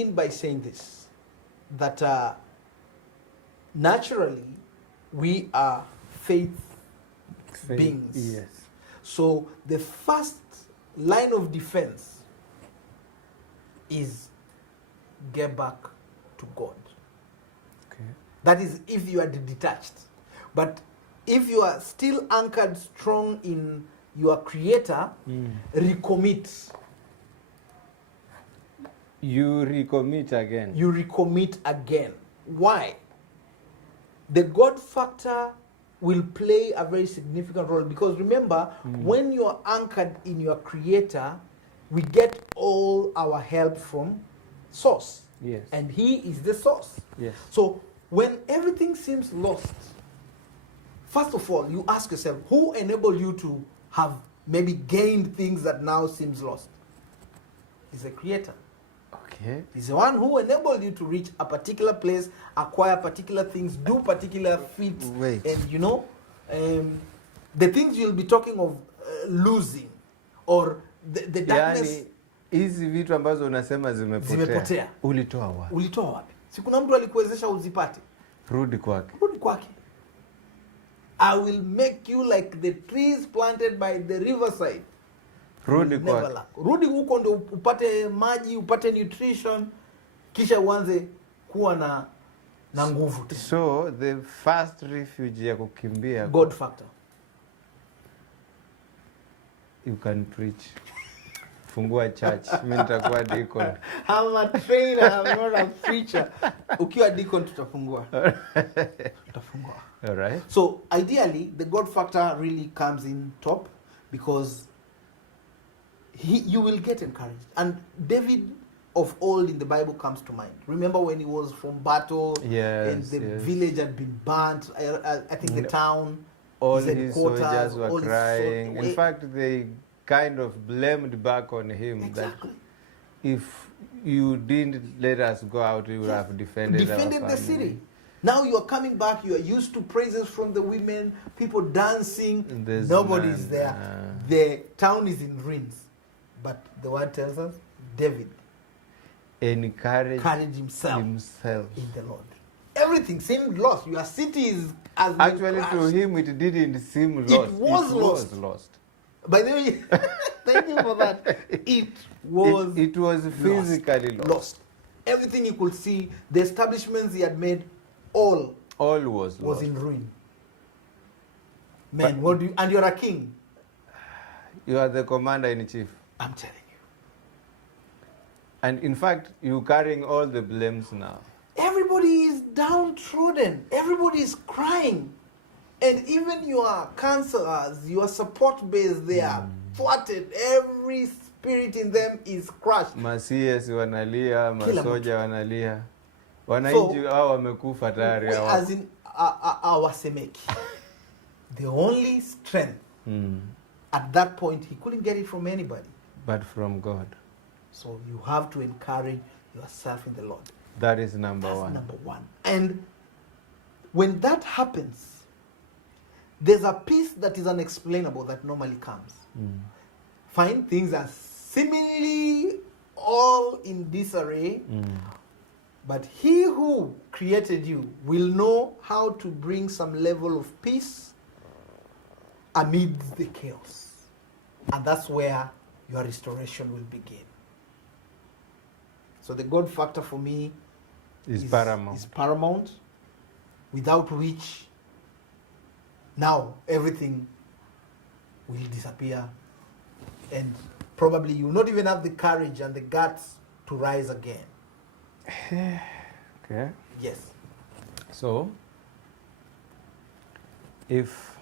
mean by saying this? That naturally we are faith beings. Yes. So the first line of defense is get back to God. Okay. That is if you are detached. But if you are still anchored strong in your Creator, recommit. You recommit again. You recommit again. Why? The God factor will play a very significant role, because remember, when you are anchored in your Creator, we get all our help from source. Yes. And He is the source. Yes. So when everything seems lost, first of all, you ask yourself, who enabled you to have maybe gained things that now seems lost? He's the Creator. Okay. He's the one who enabled you to reach a particular place, acquire particular things, do particular feats. Wait. And the things you'll be talking of losing, or the darkness. Yani, hizi vitu ambazo unasema zimepotea. Ulitoa wapi? Ulitoa wapi? Si kuna mtu alikuwezesha uzipate? Rudi kwake. Rudi kwake. I will make you like the trees planted by the riverside. Rudi kwake. Rudi huko ndio upate maji, upate nutrition, kisha uanze kuwa na nguvu. So the first refuge ya kukimbia, God factor. You can preach. Fungua church. Mimi nitakuwa deacon. I'm a trainer, I'm not a preacher. Ukiwa deacon tutafungua. Tutafungua. All right. So ideally, the God factor really comes in top, because you will get encouraged. And David of old in the Bible comes to mind. Remember when he was from battle, and the village had been burnt, I think the town, all his soldiers were crying. In fact, they kind of blamed back on him. Exactly. That if you didn't let us go out, we would have defended the city. Now you are coming back, you are used to praises from the women, people dancing, nobody's there. The town is in ruins. But the word tells us, David encouraged himself in the Lord. Everything seemed lost. Your city is as actually to him it didn't seem lost. It was lost. By the way, thank you for that. It was physically lost. Everything you could see, the establishments he had made, all was in ruin. Man, what do you? And you're a king. You are the commander in chief. I'm telling you. And in fact, you're carrying all the blames now. Everybody is downtrodden. Everybody is crying. And even your counselors, your support base, they are thwarted. Every spirit in them is crushed. Masies wanalia, masoja wanalia. Wananchi hao wamekufa tayari. As in awasemeki. The only strength at that point, he couldn't get it from anybody. But from God. So you have to encourage yourself in the Lord. That is number one. Number one. And when that happens, there's a peace that is unexplainable that normally comes. Fine, things are seemingly all in disarray, but He who created you will know how to bring some level of peace amidst the chaos. And that's where your restoration will begin. So the God factor for me is paramount. Without which now everything will disappear, and probably you will not even have the courage and the guts to rise again. Okay. Yes. So if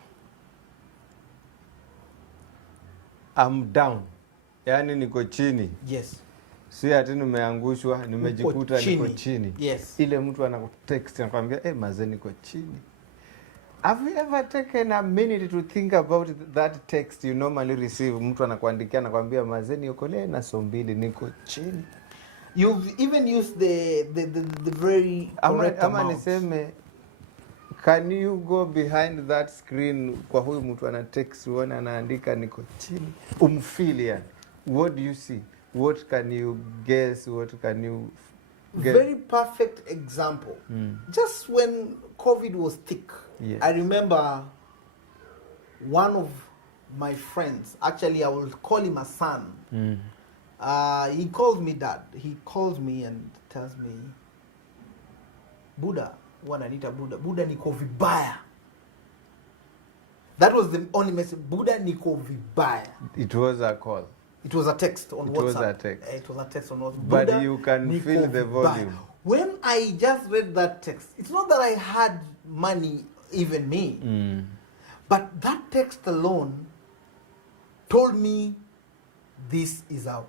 I'm down, yani niko chini. Yes. Si ati nimeangushwa, nimejikuta niko chini. Yes. Ile mtu anakutext anakuambia, maze niko chini. Have you ever taken a minute to think about that text you normally receive? Mtu anakuandikia anakuambia, maze niokolee na sombili niko chini. You've even used the very correct amount. Niseme, can you go behind that screen kwa huyu mtu ana text uone anaandika niko chini? Umfeel yani. What do you see? What can you guess? What can you very perfect example. Just when COVID was thick, Yes. I remember one of my friends, actually I will call him a son. He calls me dad. He calls me and tells me, Buddha, wananiita Buddha niko vibaya. That was the only message. Buddha niko vibaya. It was a call. It was a text on WhatsApp. It was a text. It was a text on WhatsApp. But Buddha, you can feel the volume. When I just read that text, it's not that I had money, even me. But that text alone told me this is a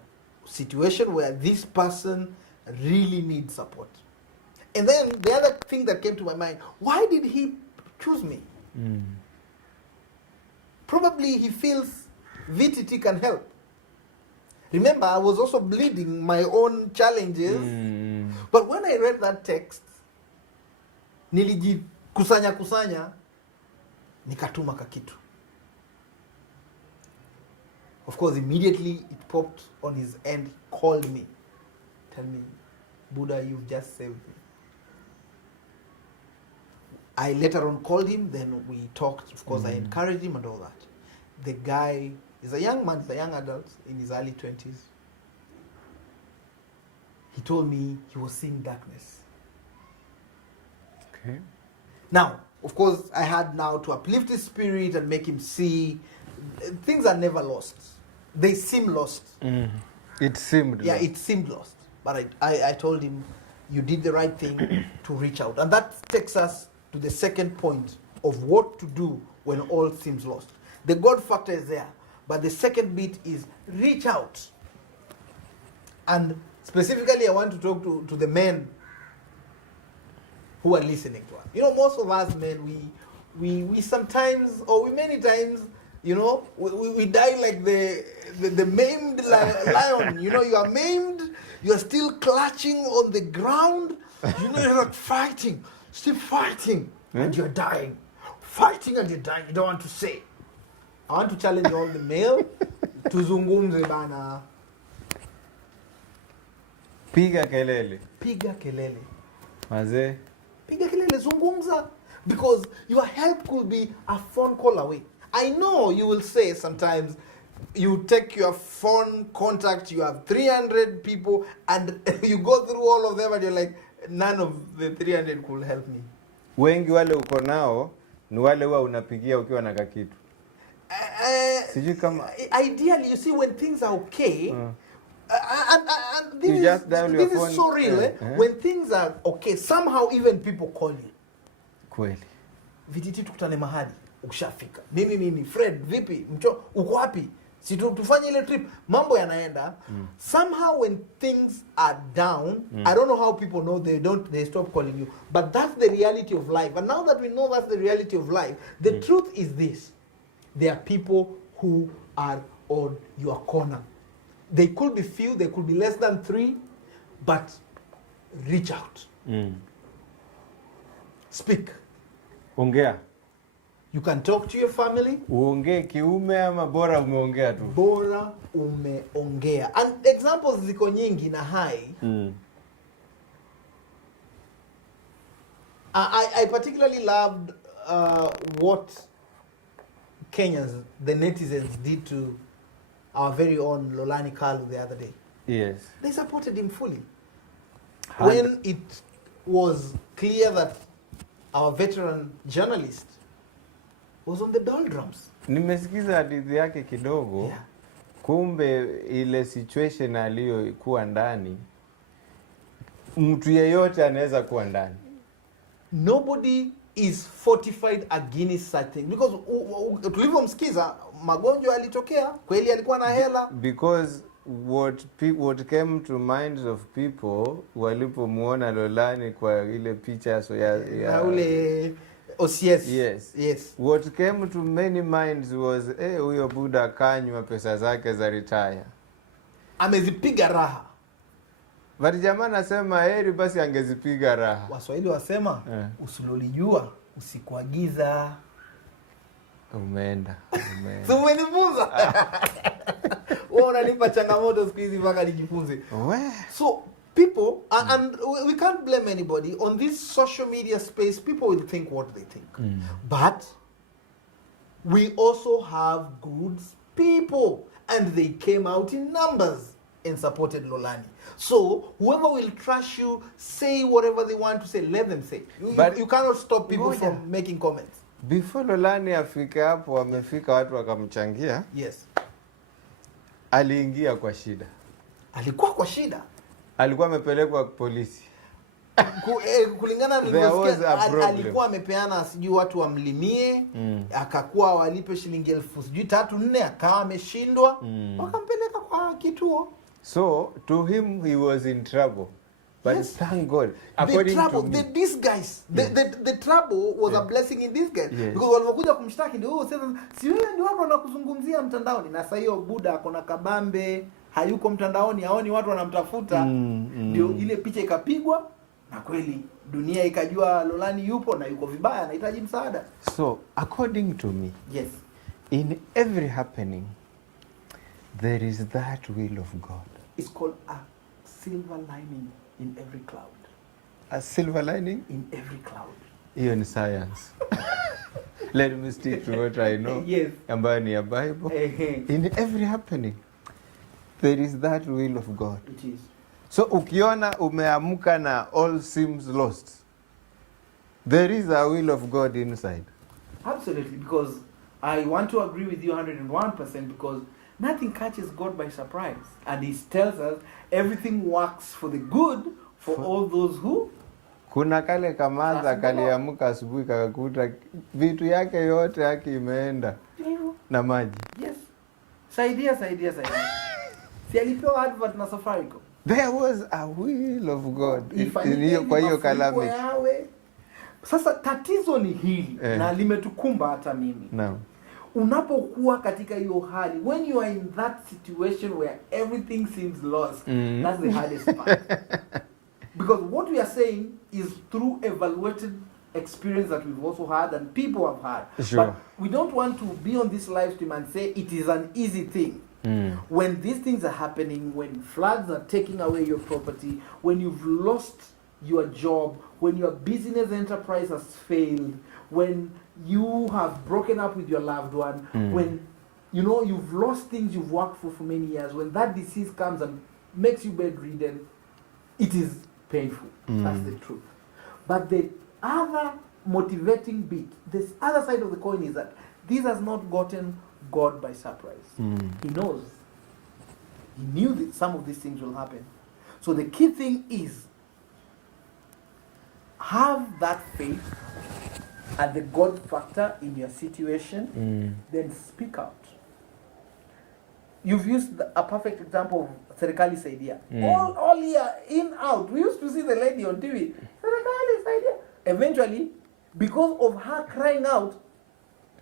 situation where this person really needs support. And then the other thing that came to my mind, why did he choose me? Probably he feels VTT can help. Remember, I was also bleeding my own challenges. But when I read that text, kusanya, nikatuma kakitu. Of course, immediately it popped on his end, called me. Tell me, Buddha, you've just saved me. I later on called him, then we talked. Of course, I encouraged him and all that. The guy is a young man, he's a young adult in his early 20s. He told me he was seeing darkness. Okay. Now, of course, I had now to uplift his spirit and make him see things are never lost. They seem lost. It seemed Yeah, lost. it seemed lost. But I told him, you did the right thing to reach out. And that takes us to the second point of what to do when all seems lost. The God factor is there. But the second bit is reach out. And specifically, I want to talk to the men who are listening to us. You know, most of us men, we sometimes, or we many times, you know, we die like the maimed lion. You know, you are maimed, you are still clutching on the ground. You know, you're like fighting, still fighting, and you're dying. Fighting and you're dying. You don't want to say. I want to challenge all the male. Tuzungumze bana. Piga kelele. Piga kelele. Mazee. Piga kelele, zungumza. Because your help could be a phone call away. I know you will say sometimes, you take your phone contact, you have 300 people, and you go through all of them and you're like, none of the 300 could help me. Wengi wale uko nao, ni wale huwa unapigia ukiwa na kakitu. Sijui kama... Ideally, you see, when things are okay, and this, You just dial your this phone. is so real, when things are okay, somehow even people call you. Kweli. VTT tukutane mahali, ukishafika. Nini, Fred, vipi, uko wapi? Si tufanye ile trip, mambo yanaenda. Somehow when things are down, I don't know how people know, they stop calling you. But that's the reality of life. And now that we know that's the reality of life, the truth is this. There are people who are on your corner. They could be few, they could be less than 3, but reach out. Speak. Ongea. You can talk to your family. Uongee kiume ama bora umeongea tu? Bora umeongea. And examples ziko nyingi na hai. I particularly loved what Kenyans, the netizens, did to our very own Lolani Kalu the other day. Yes. They supported him fully. When it was clear that our veteran journalist was on the doldrums. Nimesikiza hadithi yake kidogo. Yeah. Kumbe ile situation aliyokuwa ndani, mtu yeyote anaweza kuwa ndani. Nobody is fortified against such thing. Because tulivyomsikiza, magonjwa yalitokea, kweli alikuwa na hela. Because what came to minds of people walipomuona Lolani kwa ile picha na ule OCS. Yes. What came to many minds was, huyo Buddha kanywa pesa zake za retire. Amezipiga raha. But jamaa nasema heri basi angezipiga raha. Waswahili wasema, usilolijua usikuagiza. Umeenda. So umenifunza. Wewe unanipa changamoto siku hizi mpaka nijifunze. So people, and we can't blame anybody, on this social media space, people will think what they think. But we also have good people, and they came out in numbers and supported Lolani. So whoever will trash you, say whatever they want to say, let them say. You cannot stop people from making comments. Before Lolani afike hapo, wamefika watu wakamchangia. Yes. Aliingia kwa shida. Alikuwa kwa shida. Alikuwa amepelekwa polisi. Kulingana na alikuwa amepeana sijui watu wamlimie, akakuwa walipe shilingi 3,000-4,000, akawa ameshindwa, wakampeleka kwa kituo. So to him he was in trouble. But yes, thank God. The trouble was a blessing in disguise. Yes. Because walipokuja kumshtaki ndio sasa si wewe ndio watu wanakuzungumzia mtandaoni, na sasa hiyo Buda akona kabambe, hayuko mtandaoni, haoni watu wanamtafuta. Ndio ile picha ikapigwa, na kweli dunia ikajua Lolani yupo na yuko vibaya, anahitaji msaada. So according to me, yes, in every happening there is that will of God. It's called a silver lining in every cloud. A silver lining? In every cloud. Hiyo ni science. Let me stick to what I know. Yes. Ambayo ni ya Bible. In every happening, there is that will of God. It is. So ukiona umeamka na all seems lost, there is a will of God inside. Absolutely, because I want to agree with you 101%, because nothing catches God by surprise. And he tells us everything works for the good for all those who... Kuna kale kamaza kaliamka asubuhi kakakuta vitu yake yote yake imeenda na maji. Yes. Saidia. Si alipewa advert na Safaricom. There was a will of God kwa hiyo calamity. Sasa tatizo ni hili na limetukumba hata mimi. Naam. Unapokuwa katika hiyo hali, when you are in that situation where everything seems lost, that's the hardest part. Because what we are saying is through evaluated experience that we've also had and people have had. Sure. But we don't want to be on this live stream and say it is an easy thing. When these things are happening, when floods are taking away your property, when you've lost your job, when your business enterprise has failed, when you have broken up with your loved one, when you've lost things you've worked for many years, when that disease comes and makes you bedridden, it is painful. That's the truth. But the other motivating bit, this other side of the coin, is that this has not gotten God by surprise. He knows. He knew that some of these things will happen. So the key thing is, have that faith and the God factor in your situation, then speak out. You've used a perfect example of Serikali Saidia. All year, in, out. We used to see the lady on TV, Serikali Saidia. Eventually, because of her crying out,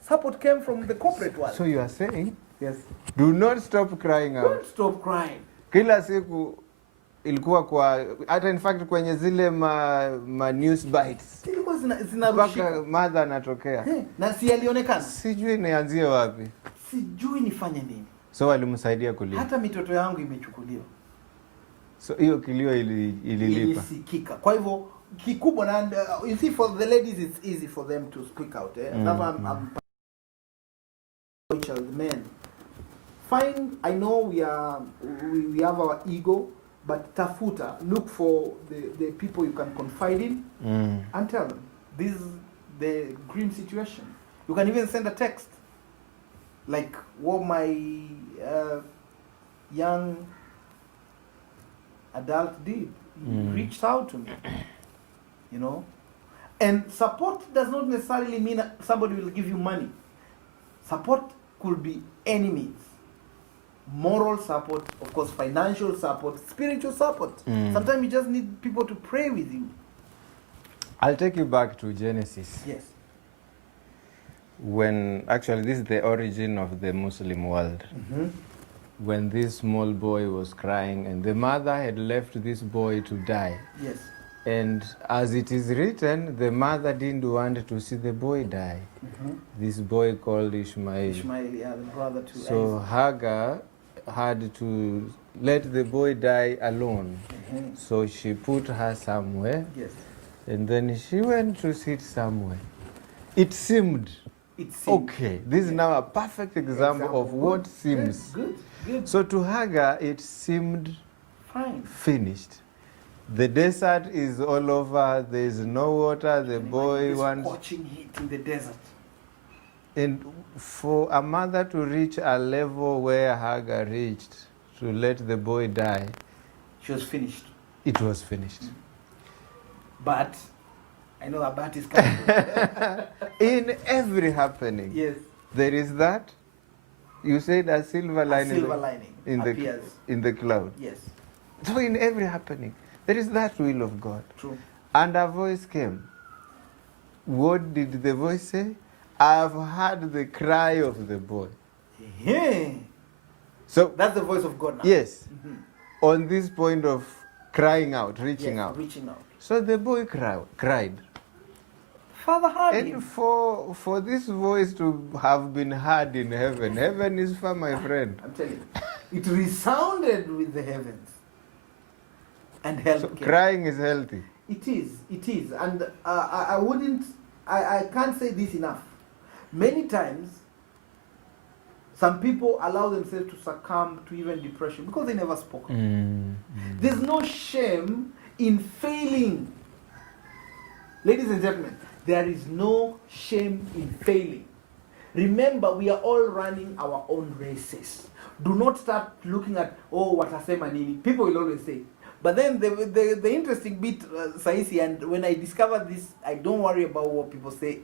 support came from the corporate world. So you are saying, yes, do not stop crying out. Don't stop crying. Kila siku ilikuwa kwa, hata in fact kwenye zile ma news bites, ilikuwa zinarushika. Mpaka mother anatokea. Na si alionekana. Sijui nianzie wapi. Sijui nifanye nini. So walimsaidia kulia. Hata mitoto yangu imechukuliwa. So hiyo kilio ililipa. Ilisikika. Kwa hivyo kikubwa, na you see, for the ladies it's easy for them to speak out. That's why I'm men. Fine, I know we have our ego, but tafuta, look for the people you can confide in and tell them this is the grim situation. You can even send a text, like what my young adult did. He reached out to me, and support does not necessarily mean somebody will give you money. Support could be any means. Moral support, of course, financial support, spiritual support. Sometimes you just need people to pray with you. I'll take you back to Genesis. Yes. When, actually, this is the origin of the Muslim world. When this small boy was crying and the mother had left this boy to die. Yes. And as it is written, the mother didn't want to see the boy die. This boy called Ishmael. Ishmael, yeah, the brother to So Isaac. Hagar had to let the boy die alone. So she put her somewhere. Yes. And then she went to sit somewhere. It seemed okay. This is now a perfect example of what seems. Good. So to Hagar, it seemed Fine. finished. The desert is all over. There is no water. The boy wants. Scorching heat in the desert. And for a mother to reach a level where Hagar reached, to let the boy die, she was finished. It was finished. But I know a bat is coming. In every happening, yes, there is that. You said a silver lining. Appears in the cloud. Yes. So in every happening, there is that will of God. True. And a voice came. What did the voice say? I've heard the cry of the boy. Yeah. So that's the voice of God now. Yes. On this point of crying out, reaching out. So the boy cried. Father heard him. And for this voice to have been heard in heaven, heaven is far, my friend. I'm telling you. It resounded with the heavens. And help so came. Crying is healthy. It is. And I can't say this enough. Many times, some people allow themselves to succumb to even depression because they never spoke. There's no shame in failing. Ladies and gentlemen, there is no shame in failing. Remember, we are all running our own races. Do not start looking at, watasema nini. People will always say. But then the interesting bit, Saisi, and when I discovered this, I don't worry about what people say.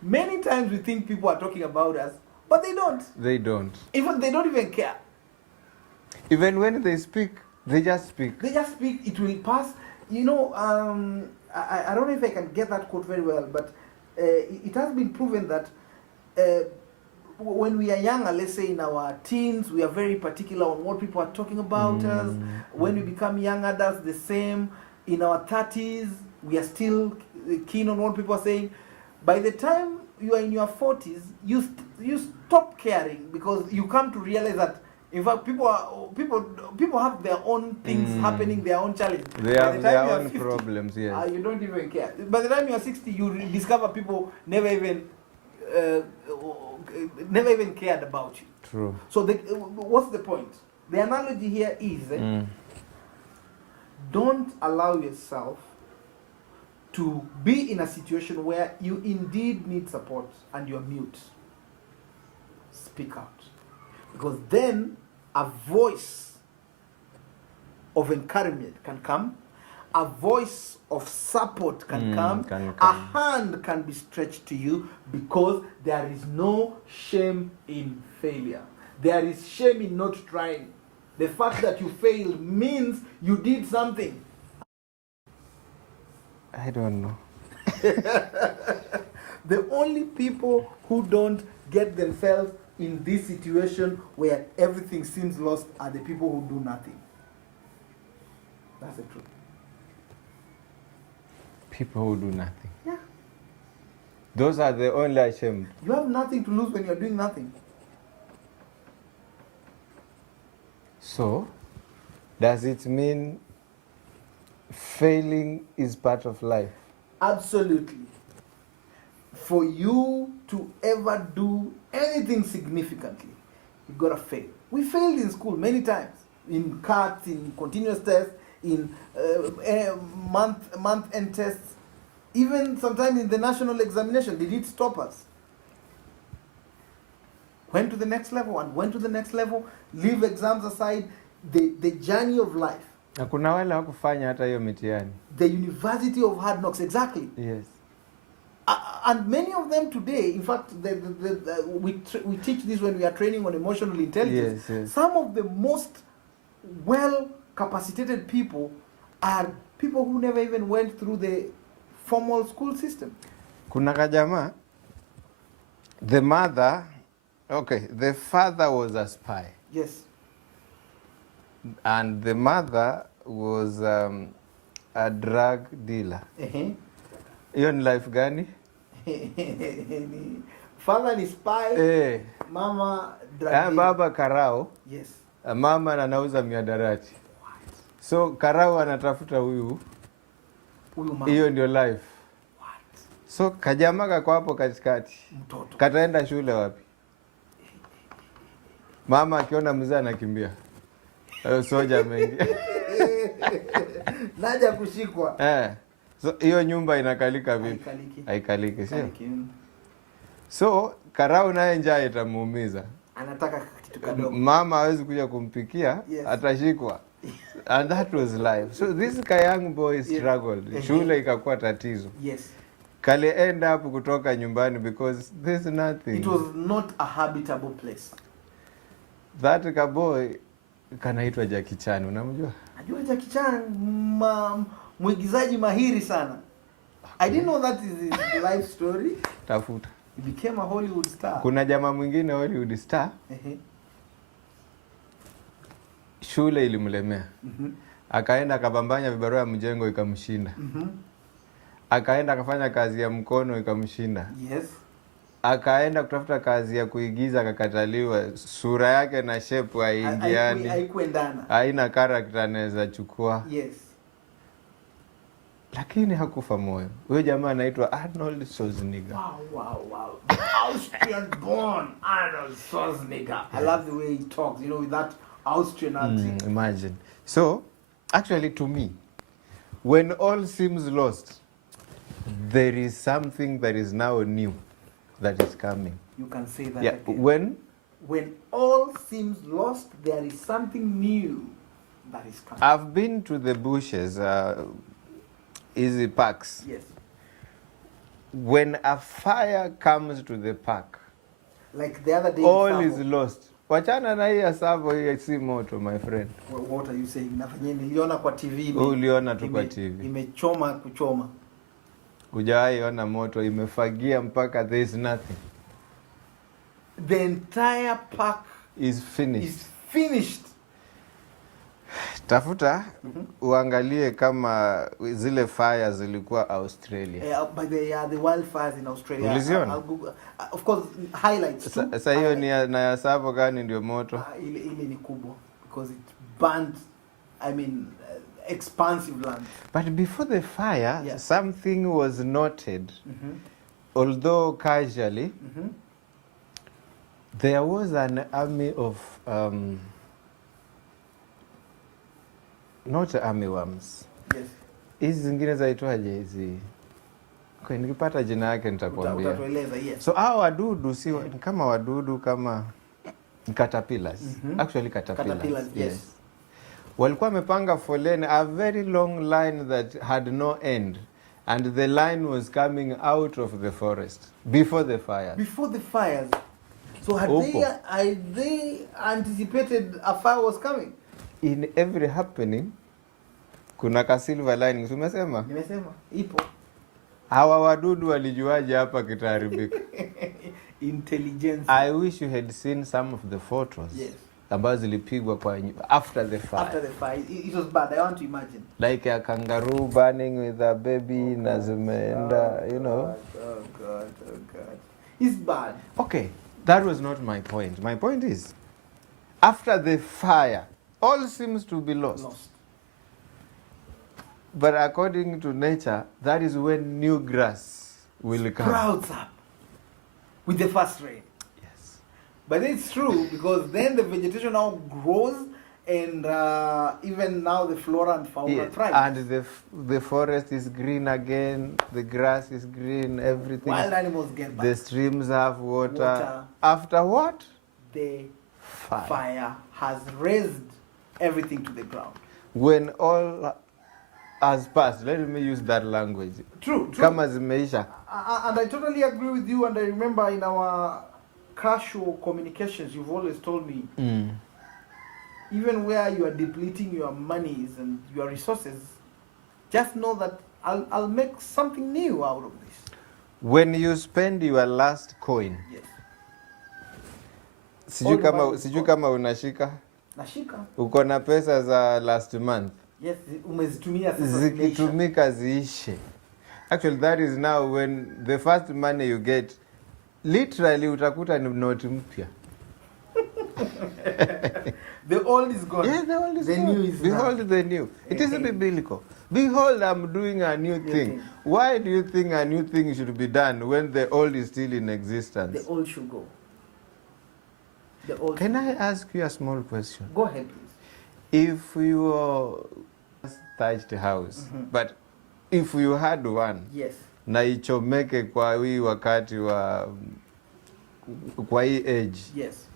Many times we think people are talking about us, but they don't. They don't. Even they don't even care. Even when they speak, they just speak. It will pass. You know, I don't know if I can get that quote very well, but it has been proven that when we are younger, let's say in our teens, we are very particular on what people are talking about us. When we become young adults, the same. In our 30s, we are still keen on what people are saying. By the time you are in your 40s, you stop caring because you come to realize that, in fact, people have their own things happening, their own challenges. They have their own problems, yes. You don't even care. By the time you are 60, you discover people never even cared about you. True. So what's the point? The analogy here is don't allow yourself to be in a situation where you indeed need support and you're mute. Speak out. Because then a voice of encouragement can come, a voice of support can come, a hand can be stretched to you, because there is no shame in failure. There is shame in not trying. The fact that you failed means you did something. I don't know. The only people who don't get themselves in this situation where everything seems lost are the people who do nothing. That's the truth. People who do nothing. Yeah. Those are the only ashamed. You have nothing to lose when you're doing nothing. So, does it mean failing is part of life? Absolutely. For you to ever do anything significantly, you've got to fail. We failed in school many times. In CAT, in continuous tests, in month-end tests, even sometimes in the national examination. Did it stop us? Went to the next level and went to the next level. Leave exams aside. The journey of life. Na kuna wale hawakufanya hata hiyo mitihani. The University of Hard Knocks, exactly. Yes. And many of them today, in fact, we teach this when we are training on emotional intelligence. Yes. Some of the most well-capacitated people are people who never even went through the formal school system. Kuna kajama, the father was a spy. Yes. And the mother was a drug dealer. Hiyo ni life gani? Father ni spy, mama drug dealer. Baba karao. Yes. mama anauza miadarati. So karau anatafuta huyu mama. Hiyo ndio life. So kajama kako hapo katikati. Mtoto. Kataenda shule wapi? Mama akiona mzee anakimbia. Soja ameingia. Naja kushikwa. So hiyo nyumba inakalika vipi? Haikaliki, sio? So karau naye njaa itamuumiza. Anataka kitu kidogo. Mama hawezi kuja kumpikia, atashikwa. And that was life. So this young boy struggled. Shule ikakuwa tatizo. Yes. Kali end up kutoka nyumbani because there's nothing. It was not a habitable place. That boy kanaitwa Jackie Chan, unamjua? Najua Jackie Chan, mwigizaji mahiri sana. I didn't know that is his life story. Tafuta. He became a Hollywood star. Kuna jamaa mwingine Hollywood star. Shule ilimlemea. Akaenda akabambanya vibarua ya mjengo ikamshinda. Akaenda akafanya kazi ya mkono ikamshinda. Yes. Akaenda kutafuta kazi ya kuigiza akakataliwa. Sura yake na shape haingiani. Haikuendana. Haina character anaweza chukua. Yes. Lakini hakufa moyo. Huyo jamaa anaitwa Arnold Schwarzenegger. Wow. Austrian born Arnold Schwarzenegger. I love the way he talks, with that Austrian accent. Imagine. So, actually to me, when all seems lost, there is something that is now new that is coming. You can say that again. When all seems lost, there is something new that is coming. I've been to the bushes, easy parks. Yes. When a fire comes to the park, like the other day, all is lost. Wachana na hii asavo hii si moto, my friend. What are you saying? Nafanyeni niliona kwa TV. Uliona tu kwa TV. Imechoma kuchoma. Hujawahi ona moto imefagia mpaka there is nothing. The entire park is finished. Tafuta uangalie kama zile fires zilikuwa Australia. By the wildfires in Australia. Uliziona? Of course, highlights. Sasa hiyo ni na ya Savo gani ndio moto? Ile ni kubwa because it burned, expansive land. But before the fire, something was noted. Although casually, there was an army of not armyworms. Yes. Hizi zingine zaitwaje hizi? Kwa nikipata jina yake nitakwambia. Utatueleza, yes. So hao wadudu si kama wadudu kama caterpillars. Actually caterpillars. Yes. Walikuwa wamepanga foleni, a very long line that had no end, and the line was coming out of the forest before the fire. Before the fires. So had they anticipated a fire was coming? In every happening kuna ka silver lining. Umesema? Nimesema ipo. Hawa wadudu walijuaje hapa kitaharibika? Intelligence. I wish you had seen some of the photos. Yes. Ambazo zilipigwa kwa after the fire. After the fire. It was bad. I want to imagine. Like a kangaroo burning with a baby na zimeenda, Oh God. It's bad. Okay, that was not my point. My point is, after the fire, all seems to be lost. But according to nature, that is when new grass will come. Sprouts up with the first rain. Yes. But it's true because then the vegetation now grows and even now the flora and fauna thrive. And the forest is green again, the grass is green, everything. Wild animals get back. The streams have water. After what? The fire has raised everything to the ground. When all has passed, let me use that language. True. Kama zimeisha. And I totally agree with you, and I remember in our casual communications, you've always told me, even where you are depleting your monies and your resources, just know that I'll make something new out of this. When you spend your last coin. Yes. Sijui kama unashika. Nashika. Uko na pesa za last month. Yes, umezitumia sasa. Zikitumika ziishe. Actually, that is now when the first money you get, literally utakuta ni noti mpya. The old is gone. Yeah, the old is the gone. new is Behold now. the new. It is biblical. Behold, I'm doing a new thing. Why do you think a new thing should be done when the old is still in existence? The old should go. The old. Can I ask you a small question? Go ahead, please. If you are thatched house, but if you had one, Yes. na ichomeke kwa hii wakati wa kwa hii age, Yes.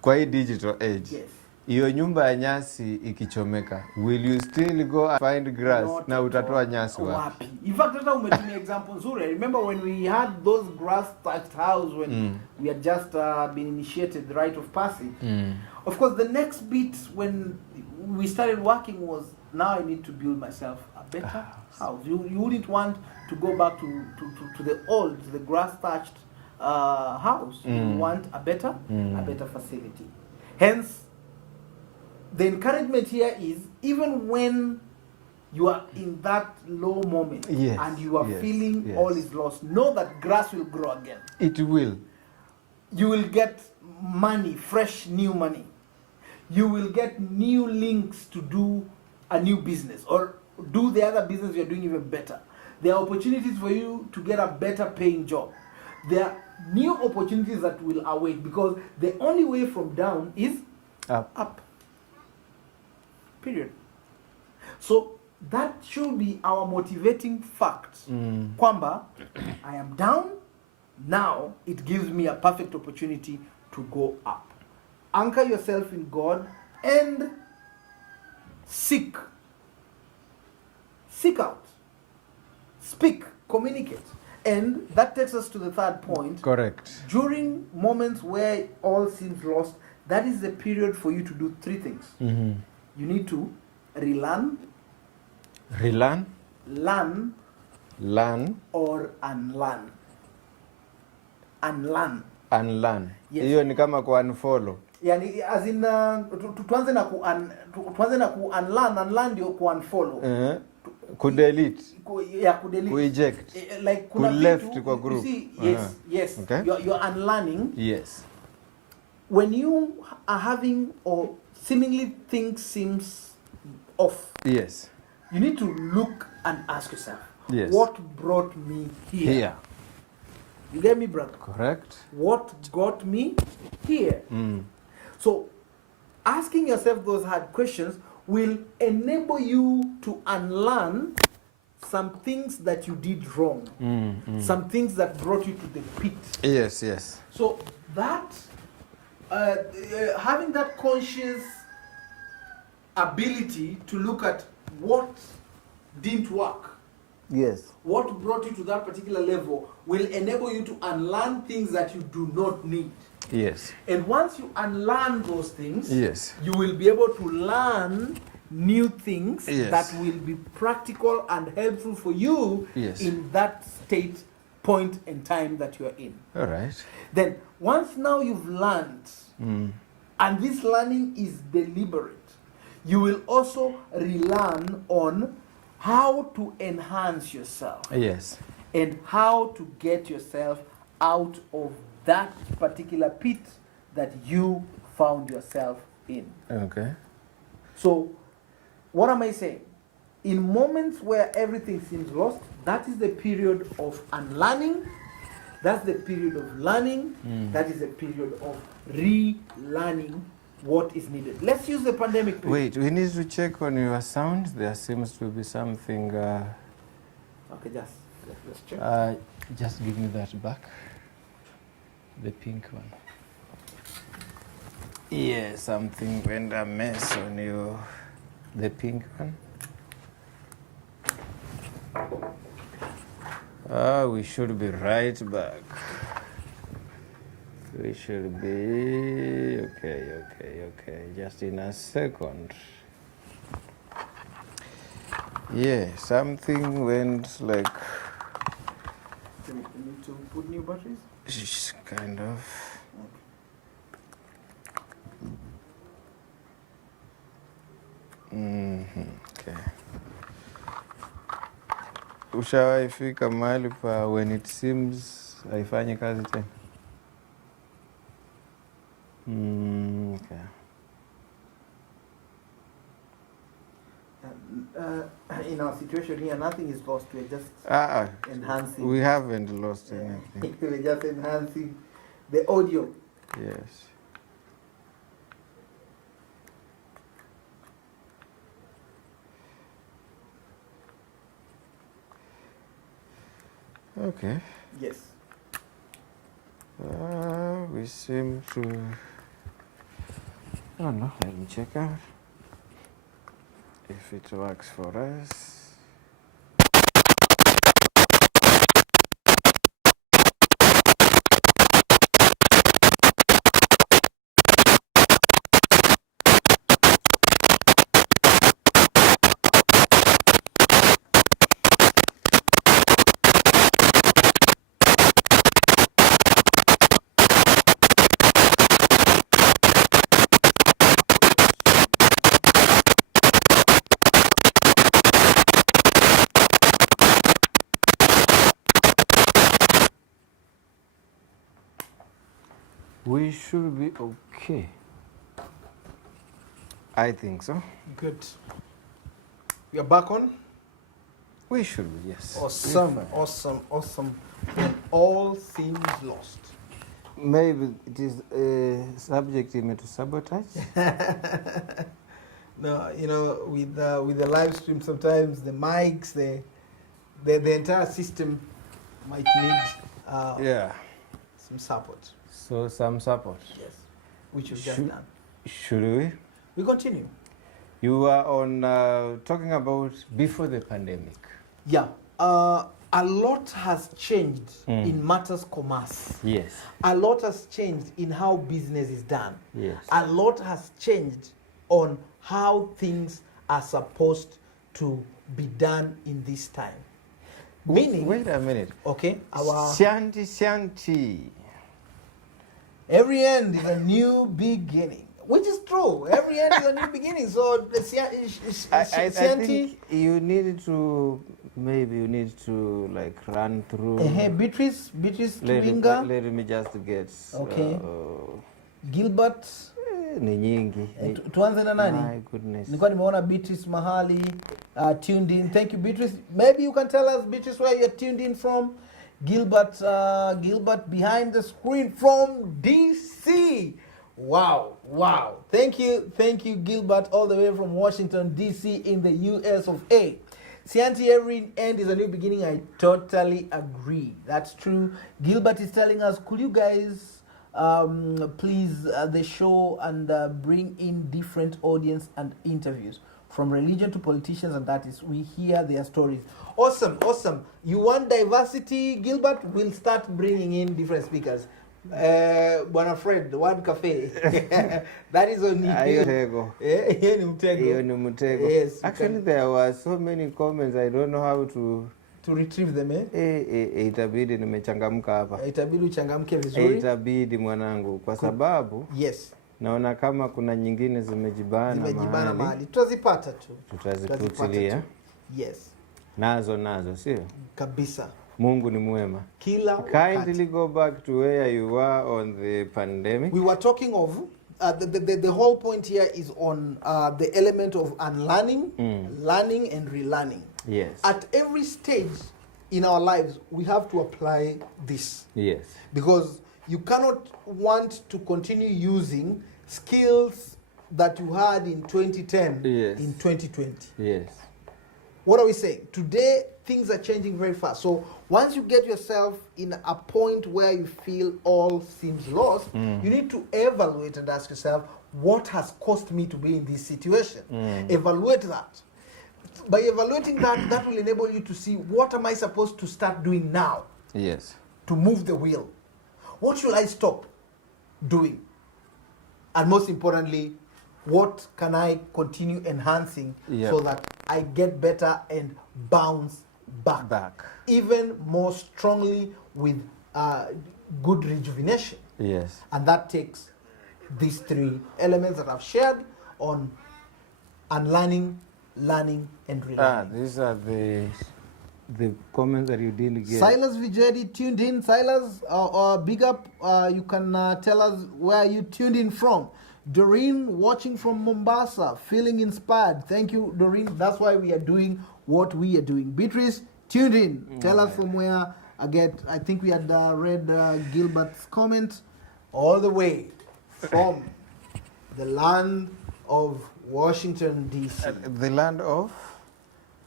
kwa hii digital age, Yes. hiyo nyumba ya nyasi ikichomeka, will you still go and find grass? Not Na utatoa nyasi wapi? In fact, hata umetumia example nzuri. I remember when we had those grass thatched house when we had just been initiated the rite of passage. Of course, the next bit when we started working was, now I need to build myself a better house. You wouldn't want to go back to the old, the grass thatched house. You want a better facility. Hence, the encouragement here is, even when you are in that low moment and you are feeling all is lost, know that grass will grow again. It will. You will get money, fresh new money. You will get new links to do a new business or do the other business you're doing even better. There are opportunities for you to get a better paying job. There are new opportunities that will await, because the only way from down is up. Period. So that should be our motivating fact. Kwamba, I am down, now it gives me a perfect opportunity to go up. Anchor yourself in God and seek out, speak, communicate. And that takes us to the third point. Correct. During moments where all seems lost, that is the period for you to do three things. You need to relearn, learn, or unlearn. Unlearn. Yes. Hiyo ni kama ku unfollow. Yani, as in, tuanze na ku unlearn ndio ku unfollow. Kudelete. Kudelete. Kueject. Like kuna left kwa group. You see, yes. Okay. You're unlearning. Yes. When you are having, or seemingly things seems off. Yes. You need to look and ask yourself, what brought me here? You get me, brother? Correct. What got me here? So, asking yourself those hard questions will enable you to unlearn some things that you did wrong, some things that brought you to the pit. Yes. So that, having that conscious ability to look at what didn't work, what brought you to that particular level, will enable you to unlearn things that you do not need. Yes. And once you unlearn those things, you will be able to learn new things that will be practical and helpful for you in that state, point, and time that you are in. All right. Then, once now you've learned, and this learning is deliberate, you will also relearn on how to enhance yourself. Yes. And how to get yourself out of that particular pit that you found yourself in. Okay. So, what am I saying? In moments where everything seems lost, that is the period of unlearning. That's the period of learning. That is the period of relearning what is needed. Let's use the pandemic period. Wait, we need to check on your sound. There seems to be something. Okay, let's check. Just give me that back. The pink one. Yeah, something went amiss on you. The pink one. We should be right back. We should be okay. Just in a second. Yeah, something went like. You need to put new batteries? Kind of. Okay. Ushawahi fika mahali pa when it seems haifanyi kazi tena? Okay. in our situation here, nothing is lost. We're just enhancing. We haven't lost anything. We're just enhancing the audio. Yes. Okay. Yes. We seem to. Oh no, let me check out if it works for us. We should be okay. I think so. Good. We are back on. We should be, yes. Awesome. When all seems lost. Maybe it is subject to sabotage. No, with the live stream, sometimes the mics, the entire system might need some support. So some support. Yes, which we've just done. Should we? We continue. You are on talking about before the pandemic. Yeah. A lot has changed in matters commerce. Yes. A lot has changed in how business is done. Yes. A lot has changed on how things are supposed to be done in this time. Meaning, wait a minute. Okay. Shanti. Every end is a new beginning, which is true. Every end is a new beginning. So, I think you need to like run through. Beatrice Kiwinga. Let me just get. Okay. Gilbert. Ni nyingi. Tuanze na nani? My goodness. Nilikuwa nimeona Beatrice mahali tuned in. Thank you, Beatrice. Maybe you can tell us, Beatrice, where you're tuned in from. Gilbert behind the screen from DC. Wow. Thank you, Gilbert, all the way from Washington, DC in the US of A. Sianti, every end is a new beginning. I totally agree. That's true. Gilbert is telling us, could you guys please the show and bring in different audience and interviews from religion to politicians, and that is, we hear their stories. Awesome. You want diversity, Gilbert? We'll start bringing in different speakers. Bwana Fred, the Word Cafe. That is on you. Yes. Actually, there were so many comments. I don't know how to retrieve them. Itabidi nimechangamka hapa. Itabidi uchangamke vizuri. Itabidi mwanangu kwa sababu yes. Naona kama kuna nyingine zimejibana mahali. Tutazipata tu. Tutaziputilia. Yes. Nazo sio? Kabisa. Mungu ni mwema. Kila wakati. Kindly go back to where you were on the pandemic. We were talking of the whole point here is on the element of unlearning, learning and relearning. Yes. At every stage in our lives, we have to apply this. Yes. Because you cannot want to continue using skills that you had in 2010 in 2020. Yes. What are we saying? Today, things are changing very fast. So once you get yourself in a point where you feel all seems lost, you need to evaluate and ask yourself, what has caused me to be in this situation? Evaluate that. By evaluating that, that will enable you to see, what am I supposed to start doing now? Yes. To move the wheel. What should I stop doing? And most importantly, what can I continue enhancing so that I get better and bounce back. Even more strongly with good rejuvenation. Yes. And that takes these three elements that I've shared on unlearning, learning, and relearning. These are the comments that you didn't get. Silas Vijedi tuned in. Silas, big up. You can tell us where you tuned in from. Doreen watching from Mombasa, feeling inspired. Thank you, Doreen. That's why we are doing what we are doing. Beatrice, tuned in. Tell us from where. Again, I think we had read Gilbert's comment. All the way from the land of Washington, D.C. The land of?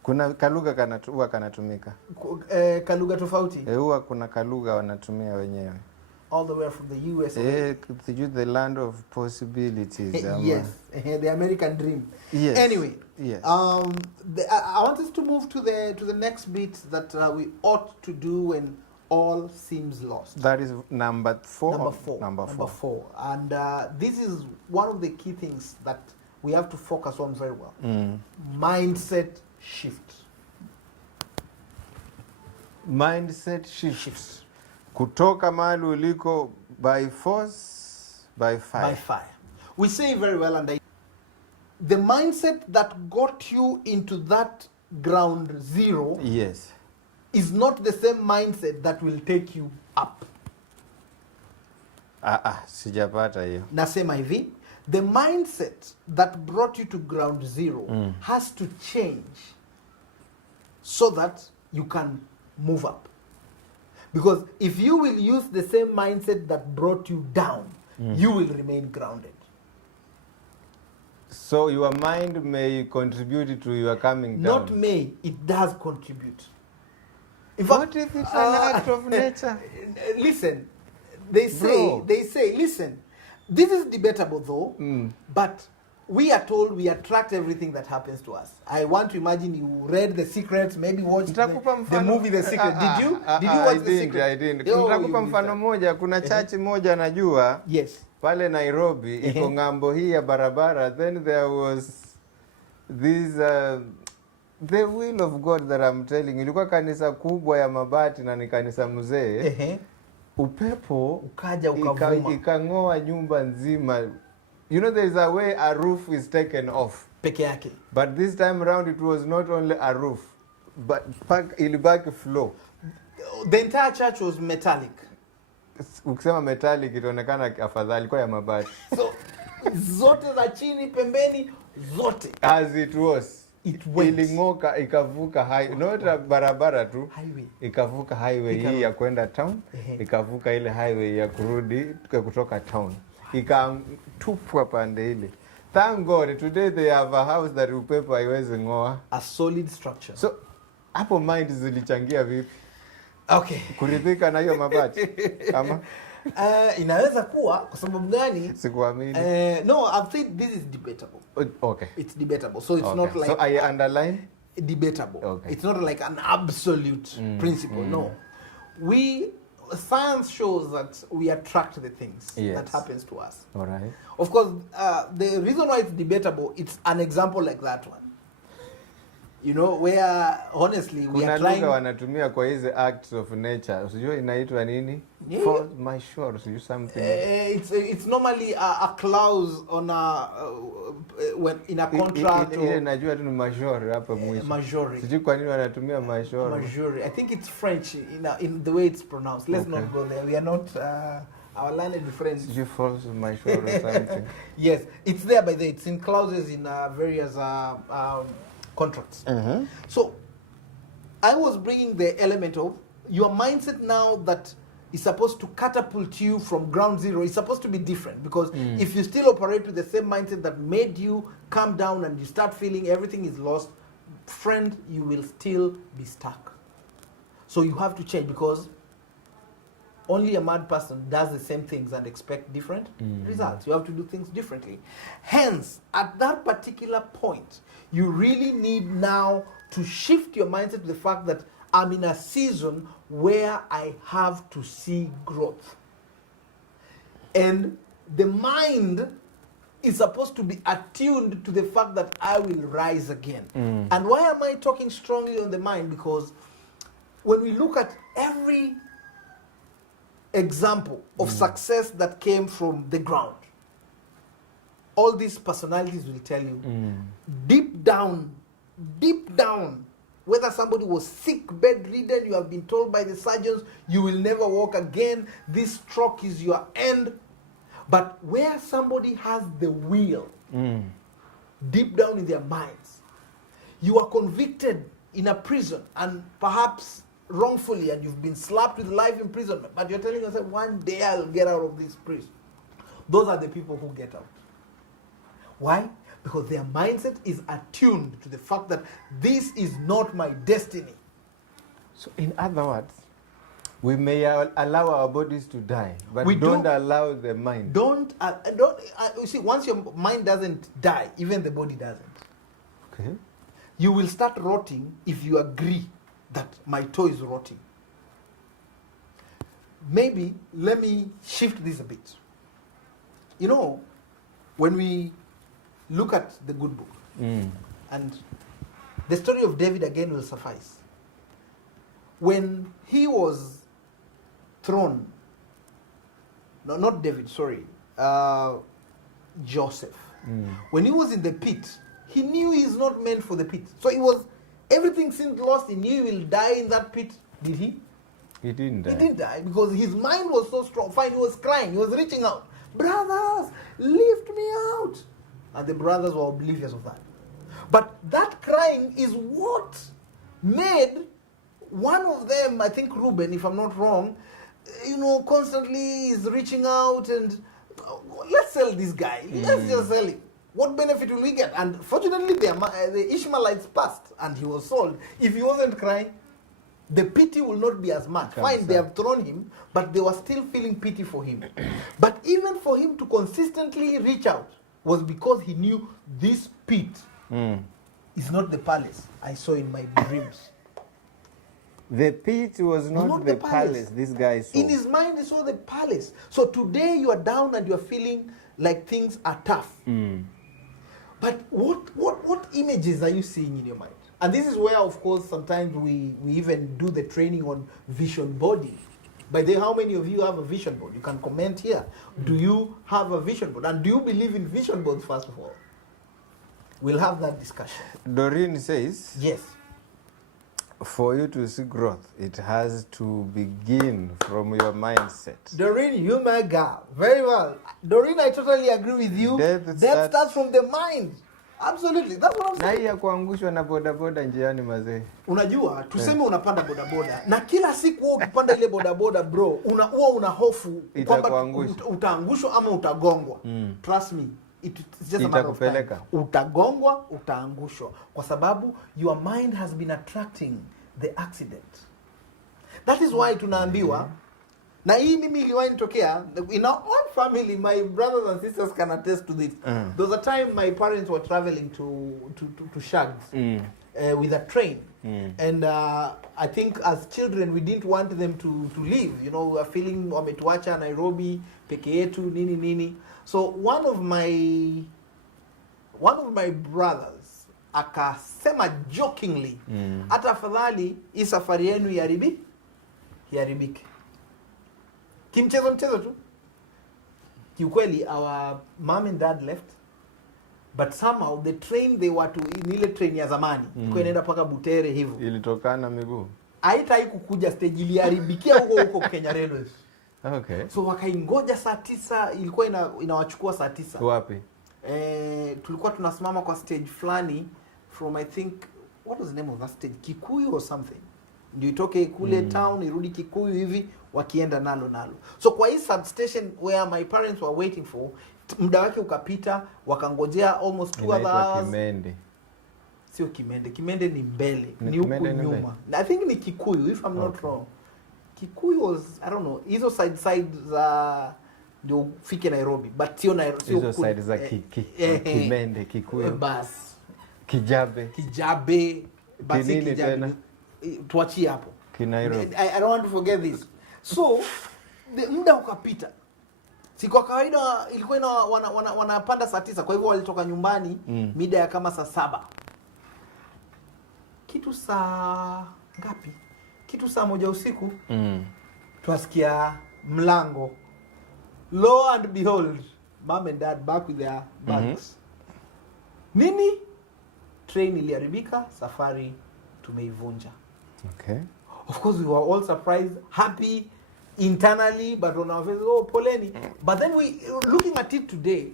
Kuna kalugha huwa kanatumika. Kalugha tofauti? Huwa kuna kalugha wanatumia wenyewe. All the way from the USA. The land of possibilities. Yes, the American dream. Yes. Anyway, yes. I want us to move to the next bit that we ought to do when all seems lost. That is number 4. Number four. And this is one of the key things that we have to focus on very well. Mindset shift. Mindset shift. Kutoka mahali uliko by force, by fire. By fire. We say very well, and the mindset that got you into that ground zero, yes, is not the same mindset that will take you up. Sijapata hiyo. Nasema hivi, the mindset that brought you to ground zero has to change so that you can move up. Because if you will use the same mindset that brought you down, you will remain grounded. So your mind may contribute to your coming down. Not may, it does contribute. What if it's an act of nature? Listen, they say, listen, this is debatable though, but we are told we attract everything that happens to us. I want to imagine you read The Secret, maybe watched the movie The Secret. Did you watch The Secret? I didn't. Nitakupa mfano moja, kuna church moja najua. Yes. Pale Nairobi, iko ngambo hii ya barabara. Then there was this, the will of God that I'm telling you. Ilikuwa kanisa kubwa ya mabati na ni kanisa mzee. Upepo ukaja ukavuma. Ikang'oa nyumba nzima. You know, there is a way a roof is taken off. Peke yake. But this time around, it was not only a roof, but ilibaki floor. The entire church was metallic. Ukisema metallic, itaonekana afadhali, ilikuwa ya mabati. So, zote za chini, pembeni, zote. As it was. It went. Iling'oka, ikavuka highway. Not barabara tu. Highway. Ikavuka highway hii ya kwenda town. Ikavuka ile highway ya kurudi kutoka town. Ikatupwa pande ile. Thank God, today they have a house that upepo haiwezi ng'oa. A solid structure. So, hapo mind zilichangia vipi? Okay. Kuridhika na hiyo mabati? Kama? Inaweza kuwa, kwa sababu gani? Sikuamini. No, I think this is debatable. Okay. It's debatable. So it's not like... So I underline? Debatable. Okay. It's not like an absolute principle. No. Science shows that we attract the things that happens to us. All right. Of course, the reason why it's debatable, it's an example like that one. You know, where honestly we are trying... Kuna lugha wanatumia kwa hizi acts of nature. Usijua inaitwa nini? For my sure, usijua something. It's normally a clause on when in a contract. Ile najua tu ni majority hapa mwisho. Majority. Sijui kwa nini wanatumia majority. Majority. I think it's French in the way it's pronounced. Let's not go there. We are not our learned friends. Sijui false majority or something. Yes, it's there by the it's in clauses in various contracts. So I was bringing the element of your mindset now that is supposed to catapult you from ground zero. It's supposed to be different because if you still operate with the same mindset that made you calm down and you start feeling everything is lost, friend, you will still be stuck. So you have to change because only a mad person does the same things and expect different results. You have to do things differently. Hence, at that particular point, you really need now to shift your mindset to the fact that I'm in a season where I have to see growth. And the mind is supposed to be attuned to the fact that I will rise again. And why am I talking strongly on the mind? Because when we look at every example of success that came from the ground, all these personalities will tell you deep down, whether somebody was sick, bedridden, you have been told by the surgeons, you will never walk again, this stroke is your end. But where somebody has the will deep down in their minds, you are convicted in a prison and perhaps wrongfully, and you've been slapped with life imprisonment, but you're telling yourself, one day I'll get out of this prison. Those are the people who get out. Why? Because their mindset is attuned to the fact that this is not my destiny. So in other words, we may allow our bodies to die, but We don't do- allow the mind. You see, once your mind doesn't die, even the body doesn't. Okay. You will start rotting if you agree that my toe is rotting. Maybe let me shift this a bit. You know, when we look at the good book, and the story of David again will suffice. When he was thrown, no, not David, sorry, Joseph. When he was in the pit, he knew he's not meant for the pit. So it was, everything seemed lost. He knew he will die in that pit. Did he? He didn't die. He didn't die because his mind was so strong. Fine, he was crying. He was reaching out. Brothers, lift me out. And the brothers were oblivious of that. But that crying is what made one of them, I think Reuben, if I'm not wrong, constantly is reaching out and let's sell this guy. Let's just sell him. What benefit will we get? And fortunately, the Ishmaelites passed and he was sold. If he wasn't crying, the pity will not be as much. Fine, they have thrown him, but they were still feeling pity for him. But even for him to consistently reach out was because he knew this pit is not the palace I saw in my dreams. The pit was not the palace this guy saw. In his mind, he saw the palace. So today you are down and you are feeling like things are tough. But what images are you seeing in your mind? And this is where, of course, sometimes we even do the training on vision boarding. By the way, how many of you have a vision board? You can comment here. Do you have a vision board? And do you believe in vision boards, first of all? We'll have that discussion. Doreen says, Yes. for you to see growth, it has to begin from your mindset. Doreen, you my girl. Very well. Doreen, I totally agree with you. Death starts from the mind. Absolutely. That's what I'm Na saying. hii ya kuangushwa na bodaboda njiani mazee. Unajua, tuseme unapanda bodaboda na kila siku wewe ukipanda ile bodaboda bro, huwa una hofu kwamba utaangushwa ama utagongwa. Trust me, it's just a matter of time. Utagongwa, utaangushwa kwa sababu your mind has been attracting the accident. That is why tunaambiwa na hii mimi iliwahi nitokea in our own family. My brothers and sisters can attest to this. There was a time my parents were traveling to Shags with a train. And I think as children we didn't want them to leave. We were feeling wametuacha Nairobi peke yetu nini. So one of my brothers akasema jokingly, hata afadhali hii safari yenu iharibike. Kimchezo tu. Kiukweli, our mom and dad left. But somehow the train they were to, ile train ya zamani ilikuwa inaenda paka Butere hivyo. Ilitokana miguu. Haitaki kukuja stage, iliharibikia huko Kenya Railways. Okay. So wakaingoja saa 9, ilikuwa inawachukua saa 9. Wapi? Tulikuwa tunasimama kwa stage fulani from, I think, what was the name of that stage? Kikuyu or something. Ndio itoke kule town irudi Kikuyu hivi wakienda nalo. So kwa hii substation where my parents were waiting for, muda wake ukapita, wakangojea almost 2 hours. Kimende. Sio Kimende. Kimende ni mbele, ni huku nyuma. I think ni Kikuyu if I'm not wrong. Kikuyu was, I don't know, hizo side za ndio fike Nairobi, but sio Nairobi, sio hizo side za Kimende, Kikuyu. Bas. Kijabe. Basi Kijabe. Tuachie hapo. Kinairobi. I don't want to forget this. So muda ukapita. Si kwa kawaida ilikuwa wanapanda saa 9, kwa hivyo walitoka nyumbani mida ya kama saa 7. Kitu saa ngapi? Kitu saa 1 usiku. Tuasikia mlango. Lo and behold, mom and dad back with their bags. Nini? Train iliharibika, safari tumeivunja. Okay. Of course we were all surprised, happy, internally, but on our faces, oh, poleni. But then looking at it today,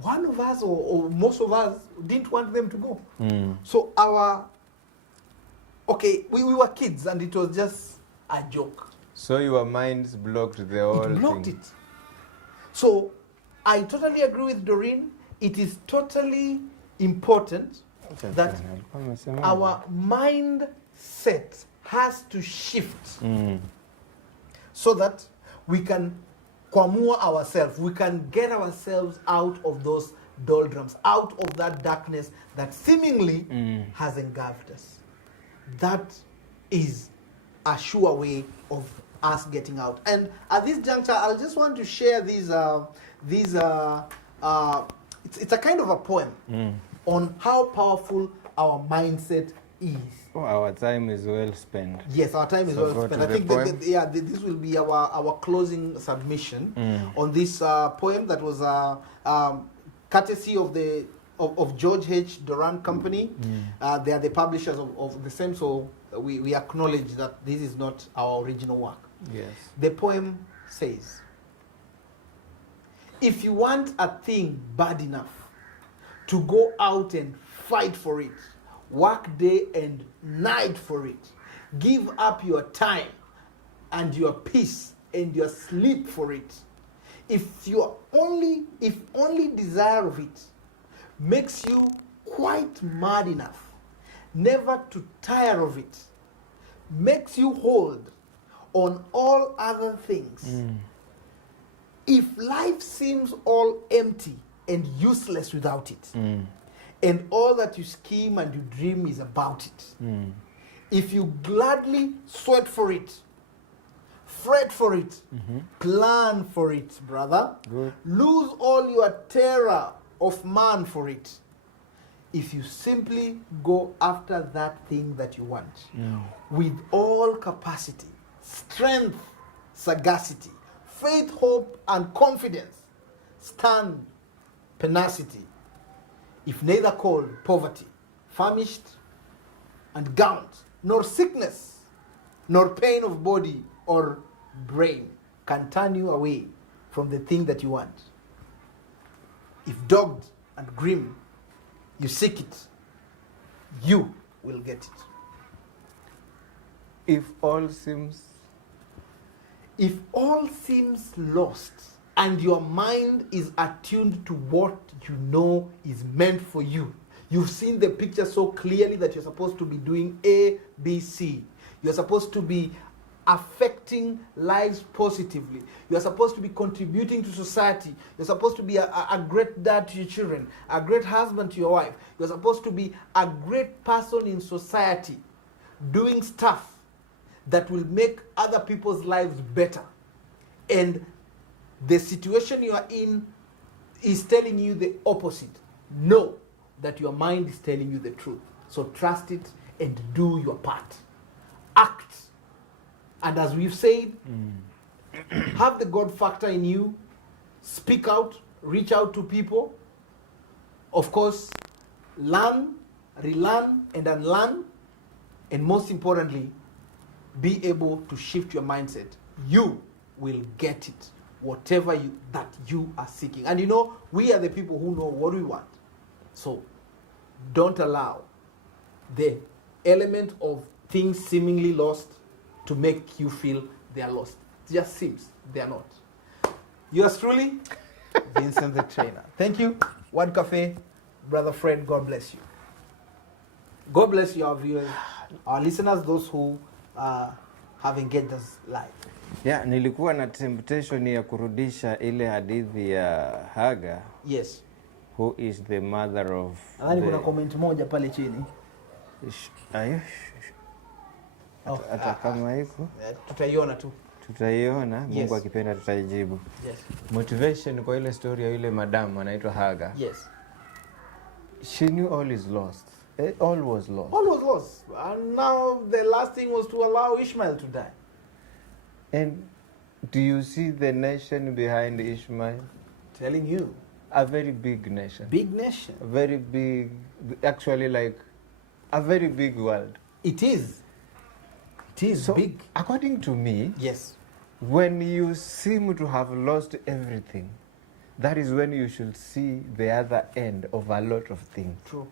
one of us or most of us didn't want them to go. So we were kids and it was just a joke. So your minds blocked the whole thing. It blocked it. So I totally agree with Doreen. It is totally important that our mindset has to shift so that we can kwamua ourselves, we can get ourselves out of those doldrums, out of that darkness that seemingly has engulfed us. That is a sure way of us getting out. And at this juncture, I just want to share it's a kind of a poem on how powerful our mindset is. Oh, our time is well spent. Yes, our time is well spent. I think this will be our closing submission on this poem that was courtesy of George H. Doran Company. They are the publishers of the same, so we acknowledge that this is not our original work. Yes. The poem says, if you want a thing bad enough to go out and fight for it, work day and night for it, give up your time and your peace and your sleep for it, if only desire of it makes you quite mad enough never to tire of it, makes you hold on all other things, if life seems all empty and useless without it, and all that you scheme and you dream is about it, if you gladly sweat for it, fret for it, plan for it, brother, Good. lose all your terror of man for it, if you simply go after that thing that you want with all capacity, strength, sagacity, faith, hope, and confidence, stand, tenacity, if neither cold, poverty, famished, and gaunt, nor sickness, nor pain of body or brain can turn you away from the thing that you want. If dogged and grim, you seek it, you will get it. If all seems lost and your mind is attuned to what you know is meant for you, you've seen the picture so clearly that you're supposed to be doing A, B, C. You're supposed to be affecting lives positively. You're supposed to be contributing to society. You're supposed to be a great dad to your children, a great husband to your wife. You're supposed to be a great person in society, doing stuff that will make other people's lives better. And the situation you are in is telling you the opposite. Know that your mind is telling you the truth. So trust it and do your part. Act. And as we've said, have the God factor in you. Speak out, reach out to people. Of course, learn, relearn, and unlearn. And most importantly, be able to shift your mindset. You will get it, whatever that you are seeking. And you know, we are the people who know what we want. So don't allow the element of things seemingly lost to make you feel they are lost. It just seems they are not. Yours truly, Vincent the Trainer. Thank you. Word Cafe, Brother Fred, God bless you. God bless you, our viewers, our listeners, those who have engaged us live. Yeah, nilikuwa na temptation ya kurudisha ile hadithi ya Hagar. Yes. Who is the mother of Nadhani kuna comment moja pale chini. Hata kama iko tutaiona tu. Tutaiona, Mungu Yes. akipenda tutaijibu. Yes. Motivation kwa ile story ya yule madam anaitwa Hagar. Yes. She knew all is lost. All was lost. All was lost. And now the last thing was to allow Ishmael to die. And do you see the nation behind Ishmael? Telling you. A very big nation. Big nation. A very big, actually like a very big world. It is. It is So, big. according to me, Yes. when you seem to have lost everything, that is when you should see the other end of a lot of things. True.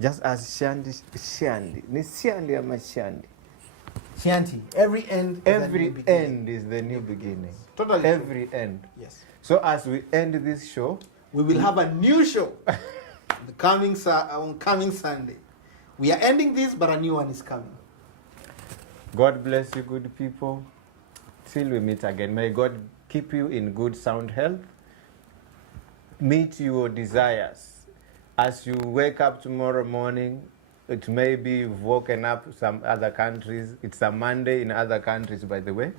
Just as Shandi, ni Shandi ama Shandi. Shanti, every end is a new Every beginning. end is the new beginning. Totally true. Every end. Yes. So as we end this show, We will have a new show on coming Sunday. We are ending this, but a new one is coming. God bless you, good people. Till we meet again. May God keep you in good sound health. Meet your desires. As you wake up tomorrow morning, it may be you've woken up some other countries. It's a Monday in other countries, by the way.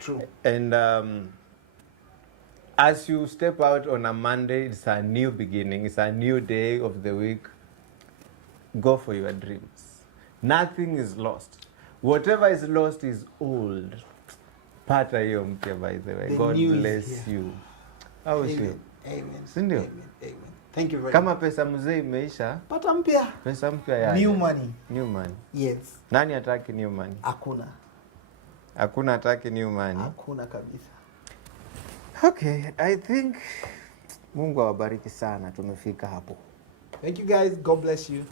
True. And as you step out on a Monday, it's a new beginning. It's a new day of the week. Go for your dreams. Nothing is lost. Whatever is lost is old. Pata hiyo mpya, by the way. The God new is bless here. you. How is you? Amen. Amen. Sindio? Amen. Amen. Thank you very Kama much. pesa mzee imeisha, Pata mpya. pesa mpya ya New money. New money. Yes. Nani hataki new money? Hakuna. Hakuna hataki new money. Hakuna kabisa. Okay, I think Mungu awabariki sana, tumefika hapo. Thank you guys. God bless you.